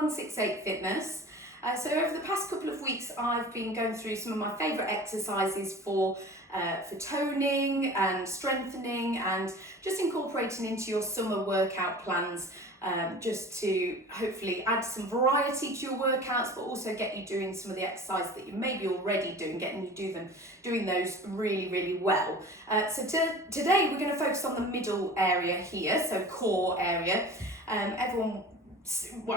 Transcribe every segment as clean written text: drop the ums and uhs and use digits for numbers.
168 Fitness. So over the past couple of weeks, I've been going through some of my favourite exercises for toning and strengthening and just incorporating into your summer workout plans, just to hopefully add some variety to your workouts, but also get you doing some of the exercises that you may be already doing, getting you doing those really, really well. So today we're going to focus on the middle area here, so core area.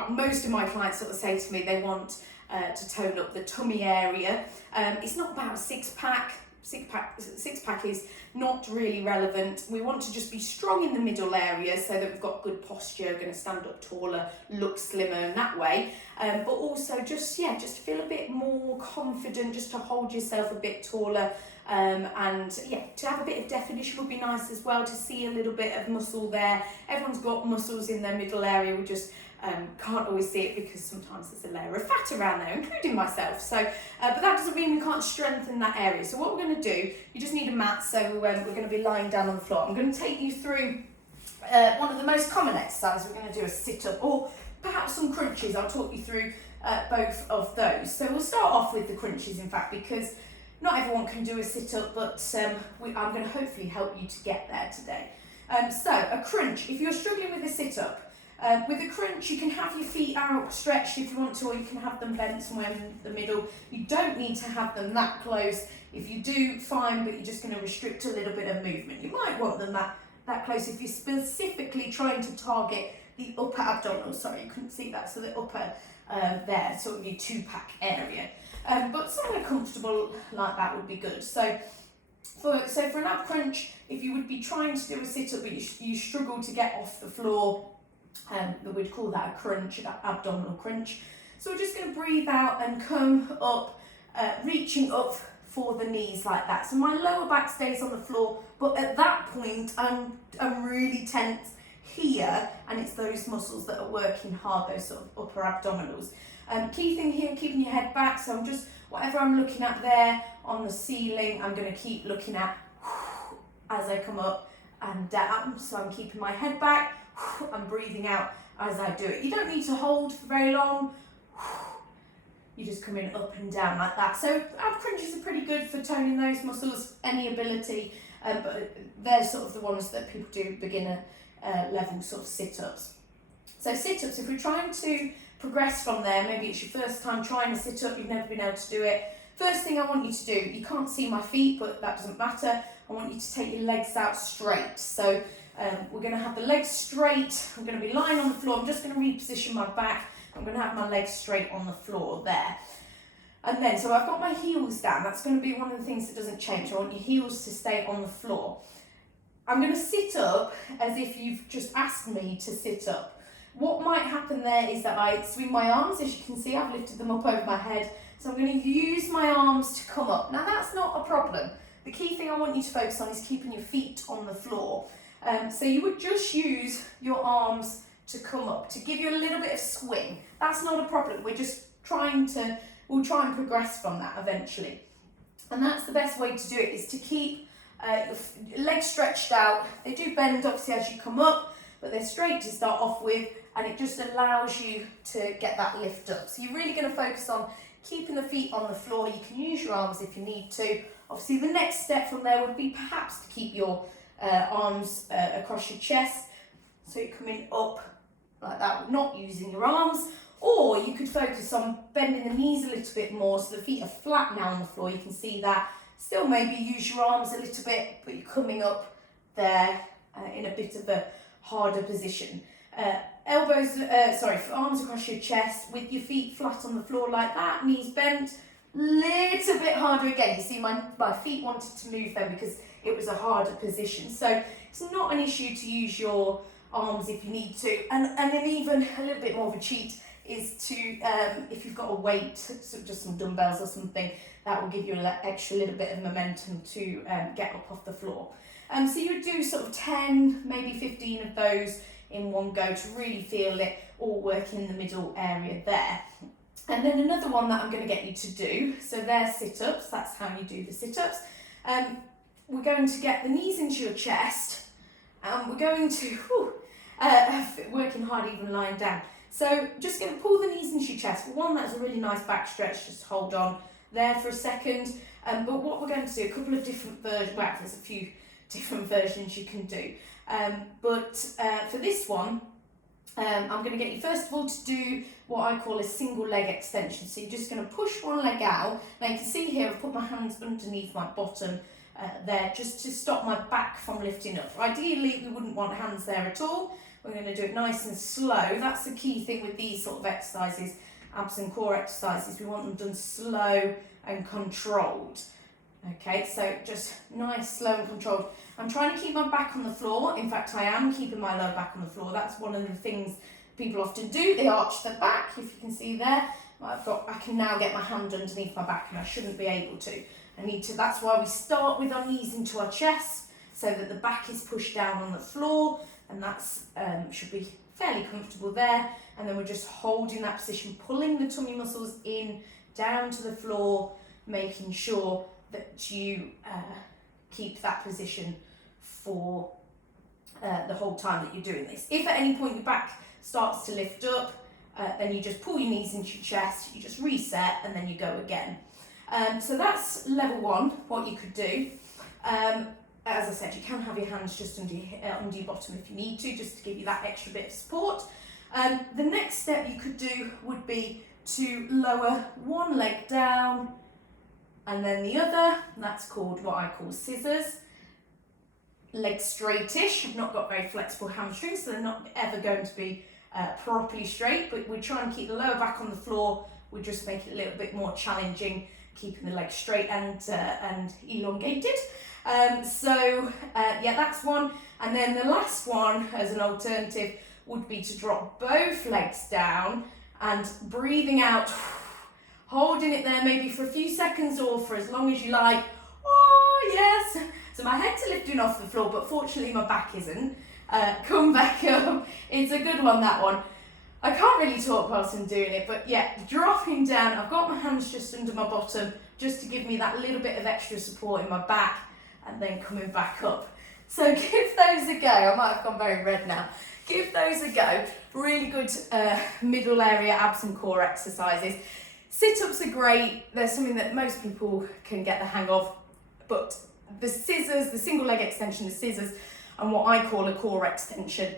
Most of my clients sort of say to me they want to tone up the tummy area. It's not about a six-pack. Six-pack is not really relevant. We want to just be strong in the middle area so that we've got good posture, going to stand up taller, look slimmer in that way. But also just feel a bit more confident, just to hold yourself a bit taller. To have a bit of definition would be nice as well, to see a little bit of muscle there. Everyone's got muscles in their middle area. We just can't always see it because sometimes there's a layer of fat around there, including myself. So, but that doesn't mean we can't strengthen that area. So what we're going to do, you just need a mat. So we're going to be lying down on the floor. I'm going to take you through one of the most common exercises. We're going to do a sit-up or perhaps some crunches. I'll talk you through both of those. So we'll start off with the crunches, in fact, because not everyone can do a sit-up, but I'm going to hopefully help you to get there today. So a crunch, if you're struggling with a sit-up, with a crunch you can have your feet out stretched if you want to, or you can have them bent somewhere in the middle. You don't need to have them that close. If you do, fine, but you're just going to restrict a little bit of movement. You might want them that close if you're specifically trying to target the upper abdominal. Sorry, you couldn't see that, so the upper there, sort of your two-pack area. But somewhere comfortable like that would be good. So for an ab crunch, if you would be trying to do a sit-up but you struggle to get off the floor, we'd call that a crunch, an abdominal crunch. So we're just going to breathe out and come up, reaching up for the knees like that. So my lower back stays on the floor, but at that point I'm really tense here, and it's those muscles that are working hard, those sort of upper abdominals. Key thing here, keeping your head back. So I'm just, whatever I'm looking at there on the ceiling, I'm going to keep looking at as I come up and down. So I'm keeping my head back. I'm breathing out as I do it. You don't need to hold for very long. You're just coming up and down like that. So ab crunches are pretty good for toning those muscles, any ability, but they're sort of the ones that people do beginner level sort of sit-ups. So sit-ups, if we're trying to progress from there, maybe it's your first time trying a sit-up, you've never been able to do it. First thing I want you to do, you can't see my feet, but that doesn't matter. I want you to take your legs out straight. So we're going to have the legs straight. I'm going to be lying on the floor. I'm just going to reposition my back. I'm going to have my legs straight on the floor there. And then, so I've got my heels down. That's going to be one of the things that doesn't change. I want your heels to stay on the floor. I'm going to sit up as if you've just asked me to sit up. What might happen there is that I swing my arms. As you can see, I've lifted them up over my head. So I'm going to use my arms to come up. Now that's not a problem. The key thing I want you to focus on is keeping your feet on the floor. So you would just use your arms to come up, to give you a little bit of swing. That's not a problem. We're just we'll try and progress from that eventually. And that's the best way to do it, is to keep your legs stretched out. They do bend obviously as you come up, but they're straight to start off with, and it just allows you to get that lift up. So you're really going to focus on keeping the feet on the floor. You can use your arms if you need to. Obviously the next step from there would be perhaps to keep your arms across your chest, so you're coming up like that, not using your arms. Or you could focus on bending the knees a little bit more, so the feet are flat now on the floor. You can see that. Still maybe use your arms a little bit, but you're coming up there in a bit of a harder position. Arms across your chest with your feet flat on the floor like that, knees bent, little bit harder again. You see my feet wanted to move then because it was a harder position. So it's not an issue to use your arms if you need to. And then even a little bit more of a cheat is to, if you've got a weight, so just some dumbbells or something, that will give you an extra little bit of momentum to get up off the floor. So you would do sort of 10, maybe 15 of those in one go to really feel it all work in the middle area there. And then another one that I'm going to get you to do, so they're sit-ups, that's how you do the sit-ups. We're going to get the knees into your chest, and we're going to, working hard even lying down. So just going to pull the knees into your chest. For one, that's a really nice back stretch. Just hold on there for a second. But what we're going to do, a couple of different versions, well, there's a few different versions you can do. But for this one, I'm going to get you first of all to do what I call a single leg extension. So you're just going to push one leg out. Now you can see here I've put my hands underneath my bottom there just to stop my back from lifting up. Ideally we wouldn't want hands there at all. We're going to do it nice and slow. That's the key thing with these sort of exercises, abs and core exercises. We want them done slow and controlled. Okay, so just nice, slow and controlled. I'm trying to keep my back on the floor. In fact, I am keeping my lower back on the floor. That's one of the things people often do. They arch their back, if you can see there. I can now get my hand underneath my back and I shouldn't be able to. That's why we start with our knees into our chest so that the back is pushed down on the floor, and that's should be fairly comfortable there. And then we're just holding that position, pulling the tummy muscles in, down to the floor, making sure that you keep that position for the whole time that you're doing this. If at any point your back starts to lift up, then you just pull your knees into your chest, you just reset, and then you go again. So that's level one, what you could do. As I said, you can have your hands just under your bottom if you need to, just to give you that extra bit of support. The next step you could do would be to lower one leg down and then the other. That's called what I call scissors. Legs straightish. I've not got very flexible hamstrings, so they're not ever going to be properly straight, but we try and keep the lower back on the floor. We just make it a little bit more challenging, keeping the legs straight and elongated. Yeah, that's one. And then the last one, as an alternative, would be to drop both legs down and breathing out, holding it there maybe for a few seconds or for as long as you like. Oh, yes. So my head's lifting off the floor, but fortunately my back isn't. Come back up. It's a good one, that one. I can't really talk whilst I'm doing it, but yeah, dropping down. I've got my hands just under my bottom, just to give me that little bit of extra support in my back, and then coming back up. So give those a go. I might have gone very red now. Give those a go. Really good middle area abs and core exercises. Sit-ups are great. They're something that most people can get the hang of, but the scissors, the single leg extension, the scissors, and what I call a core extension,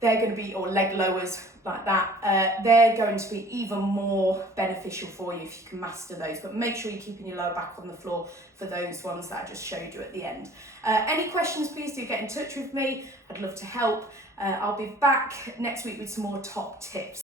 they're going to be, or leg lowers like that, they're going to be even more beneficial for you if you can master those. But make sure you're keeping your lower back on the floor for those ones that I just showed you at the end. Any questions, please do get in touch with me. I'd love to help. I'll be back next week with some more top tips.